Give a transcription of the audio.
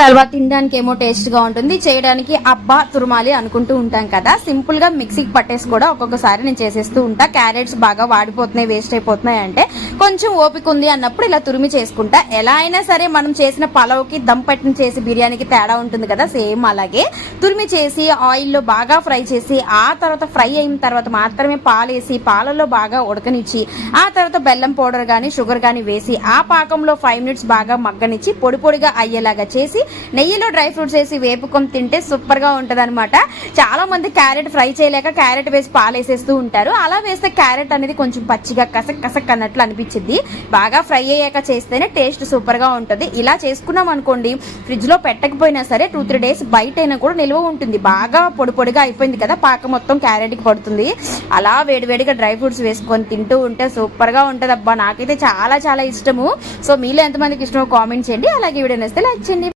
తర్వాత తినడానికి ఏమో టేస్ట్గా ఉంటుంది. చేయడానికి అబ్బా తురుమాలి అనుకుంటూ ఉంటాం కదా. సింపుల్గా మిక్సీకి పట్టేసి కూడా ఒక్కొక్కసారి నేను చేసేస్తూ ఉంటా. క్యారెట్స్ బాగా వాడిపోతున్నాయి వేస్ట్ అయిపోతున్నాయి అంటే కొంచెం ఓపిక ఉంది అన్నప్పుడు ఇలా తురిమి చేసుకుంటా. ఎలా అయినా సరే మనం చేసిన పలవ్కి దమ్ పట్టిన చేసి బిర్యానీకి తేడా ఉంటుంది కదా సేమ్ అలాగే. తురిమి చేసి ఆయిల్లో బాగా ఫ్రై చేసి ఆ తర్వాత ఫ్రై అయిన తర్వాత మాత్రమే పాలేసి పాలలో బాగా ఉడకనిచ్చి ఆ తర్వాత బెల్లం పౌడర్ కానీ షుగర్ కానీ వేసి ఆ పాకంలో ఫైవ్ మినిట్స్ బాగా మగ్గనిచ్చి పొడి పొడిగా అయ్యేలాగా చేసి నెయ్యిలో డ్రై ఫ్రూట్స్ వేసి వేపుకొని తింటే సూపర్గా అనమాట చాలా మంది క్యారెట్ ఫ్రై చేయలేక క్యారెట్ వేసి పాలు వేసేస్తూ ఉంటారు. అలా వేస్తే క్యారెట్ అనేది కొంచెం పచ్చిగా కసక్ కసక్ అన్నట్లు అనిపించింది బాగా ఫ్రై అయ్యాక చేస్తేనే టేస్ట్ సూపర్గా ఉంటుంది. ఇలా చేసుకున్నాం అనుకోండి ఫ్రిడ్జ్లో పెట్టకపోయినా సరే టూ త్రీ డేస్ బయట అయినా కూడా నిల్వ ఉంటుంది. బాగా పొడి పొడిగా అయిపోయింది కదా పాక మొత్తం క్యారెట్కి పడుతుంది. అలా వేడివేడిగా డ్రై ఫ్రూట్స్ వేసుకొని తింటూ ఉంటే సూపర్గా అబ్బా నాకైతే చాలా చాలా ఇష్టము. సో మీలో ఎంతమందికి ఇష్టమో కామెంట్ చేయండి. అలాగే వీడియో నేస్తే లైక్ చేయండి.